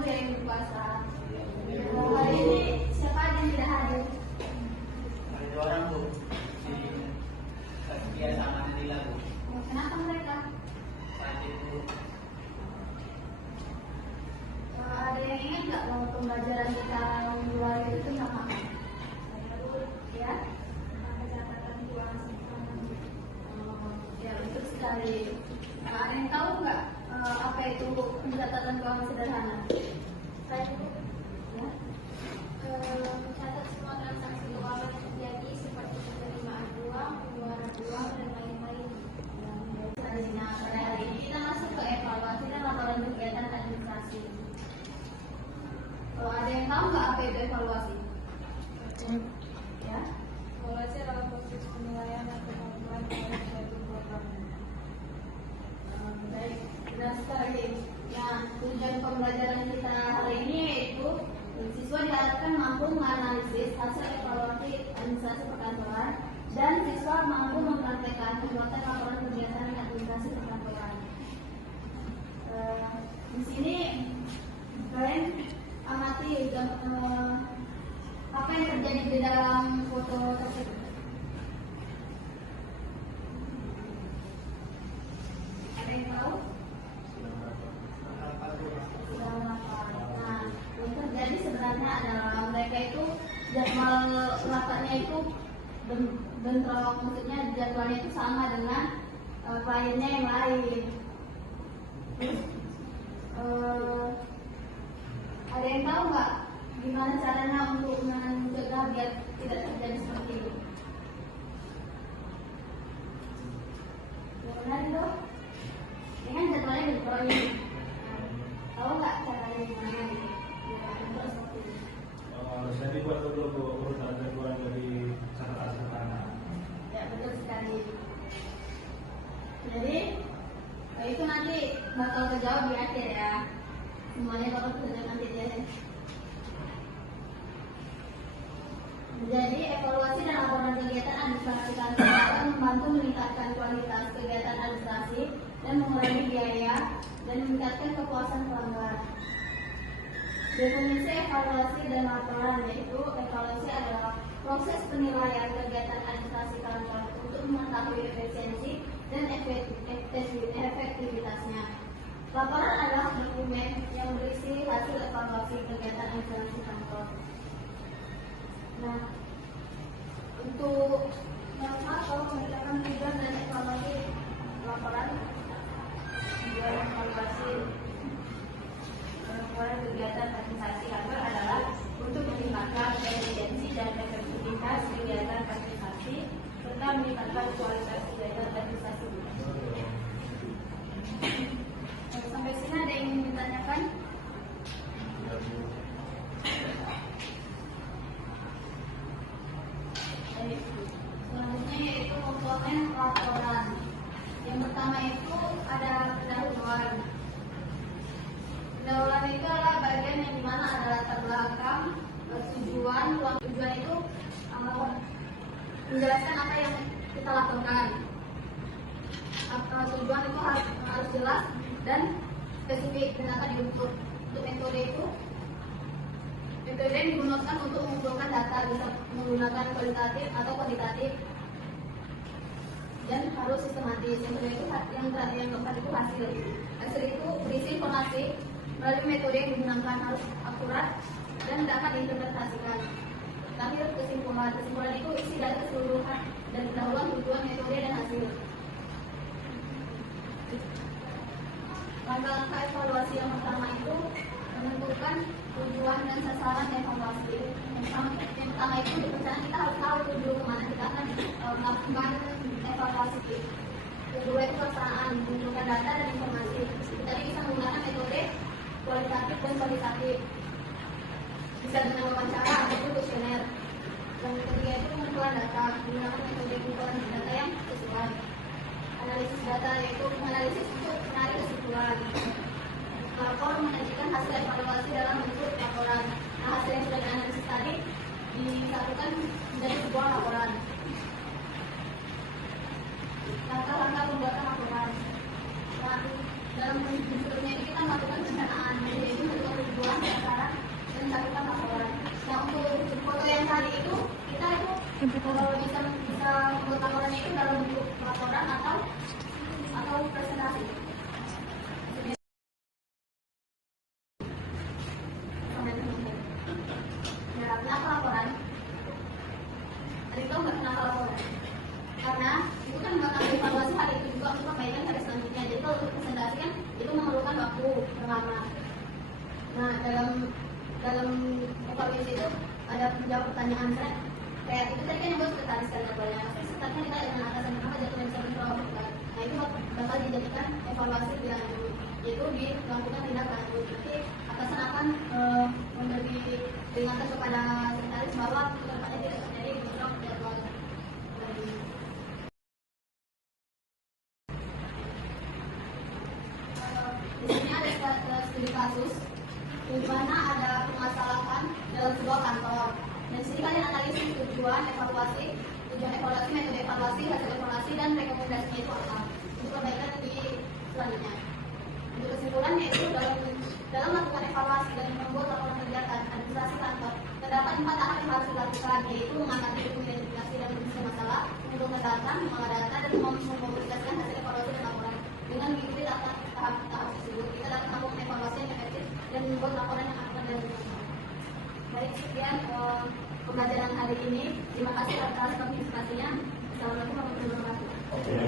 Bu yang berpuasa. Hari ini siapa aja yang tidak hadir? Ada 2 orang Bu, si Saskia sama Nadila Bu. Kenapa mereka? Sakit Bu. Ada yang ingat nggak bahwa pembelajaran kita minggu lalu itu tentang apa? Ya? Ya, betul sekali. Ada yang tahu nggak apa itu pencatatan keuangan sederhana? Saya Bu, Ya? mencatat semua transaksi keuangan yang terjadi seperti penerimaan uang, pengeluaran uang, dan lain-lain. Nah, pada hari ini kita masuk ke evaluasi dan laporan kegiatan administrasi. Kalau ada yang tahu nggak apa itu evaluasi? Ya? Evaluasi adalah proses penilaian dan kemampuan dari suatu program. Baik, benar sekali. Nah, tujuan pembelajaran kita hari ini yaitu siswa diharapkan mampu menganalisis hasil evaluasi administrasi perkantoran dan siswa mampu mempraktekkan pembuatan laporan kegiatan administrasi perkantoran. Di sini kalian amati apa yang terjadi di dalam foto tersebut. Ada yang tahu? Nah, yang terjadi sebenarnya adalah mereka itu jadwal rapatnya itu bentrok, maksudnya jadwalnya itu sama dengan kliennya yang lain. Terus, ada yang tahu nggak gimana caranya untuk mencegah biar tidak terjadi seperti itu? Benar itu? Ini kan jadwalnya bentrok ini. Tahu nggak caranya gimana? Biar bentrok seperti itu. Saya dibuat dulu urutan jadwal dari catatan sederhana. Ya, betul sekali. Jadi itu nanti bakal terjawab di akhir ya. Semuanya bakal terjawab nanti di akhir. Jadi evaluasi dan laporan kegiatan administrasi kantor akan membantu meningkatkan kualitas kegiatan administrasi dan mengurangi biaya dan meningkatkan kepuasan pelanggan. Definisi evaluasi dan laporan yaitu evaluasi adalah proses penilaian kegiatan administrasi kantor untuk mengetahui efisiensi dan efektivitasnya. Laporan adalah dokumen yang berisi hasil evaluasi kegiatan administrasi kantor. Nah, untuk atau menegakkan tujuan dan evaluasi laporan, tujuan evaluasi laporan kegiatan administrasi kantor adalah untuk meningkatkan efisiensi dan efektivitas kegiatan administrasi serta meningkatkan kualitas kegiatan administrasi. Sampai sini ada yang ingin ditanyakan? Selanjutnya yaitu komponen laporan. Yang pertama itu ada pendahuluan. Pendahuluan itu adalah bagian yang dimana ada latar belakang, tujuan. Tujuan itu menjelaskan apa yang kita lakukan. Tujuan itu harus jelas dan spesifik dan akan dibentuk. Untuk metode itu, metode yang digunakan untuk mengumpulkan data bisa menggunakan kualitatif atau kuantitatif dan harus sistematis. Yang kedua itu yang keempat itu hasil. Hasil itu berisi informasi melalui metode yang digunakan harus akurat dan dapat diinterpretasikan. Terakhir kesimpulan. Kesimpulan itu isi data keseluruhan dan pendahuluan tujuan metode dan hasil. Langkah-langkah evaluasi yang pertama itu menentukan tujuan dan sasaran evaluasi. Yang pertama itu direncanakan kita harus tahu tujuan kemana kita akan melakukan evaluasi. Kedua itu pelaksanaan, mengumpulkan data dan informasi. Tadi bisa menggunakan metode kualitatif dan kuantitatif. Bisa dengan wawancara ataupun kuesioner. Yang ketiga itu pengumpulan data, menggunakan metode pengumpulan data yang sesuai. Analisis data yaitu menganalisis untuk menarik kesimpulan. Lapor menyajikan hasil evaluasi dalam bentuk laporan. Nah, hasil yang sudah dianalisis tadi disatukan menjadi sebuah laporan. Langkah-langkah pembuatan laporan. Nah, dalam bentuknya ini kita melakukan perencanaan, yaitu menentukan tujuan, dalam evaluasi itu ada menjawab pertanyaan saya kayak itu tadi kan yang gue sekretaris kan katanya sekretarisnya kita dengan atasan kenapa jatuh bisa berproses kan. Nah itu bakal dijadikan evaluasi lebih lanjut, yaitu dilakukan tindak lanjut. Nanti atasan akan memberi peringatan kepada sekretaris bahwa kedepannya tidak terjadi bentrok jadwal lagi. Di sini ada studi kasus di mana ada permasalahan dalam sebuah kantor. Dan di sini kalian analisis tujuan evaluasi, metode evaluasi, hasil evaluasi, dan rekomendasinya itu apa untuk perbaikan di selanjutnya. Untuk kesimpulannya itu dalam melakukan evaluasi dan membuat laporan kegiatan administrasi kantor terdapat 4 tahap yang harus dilakukan, yaitu mengamati identifikasi dan menyelesaikan masalah, mengumpulkan data, mengolah data, dan mempublikasikan hasil evaluasi dan laporan. Dengan mengikuti tahap tersebut, kita dapat melakukan evaluasi yang efektif dan membuat laporan yang akurat dan bermanfaat. Baik, sekian pembelajaran hari ini. Terima kasih atas partisipasinya. Assalamualaikum warahmatullahi wabarakatuh.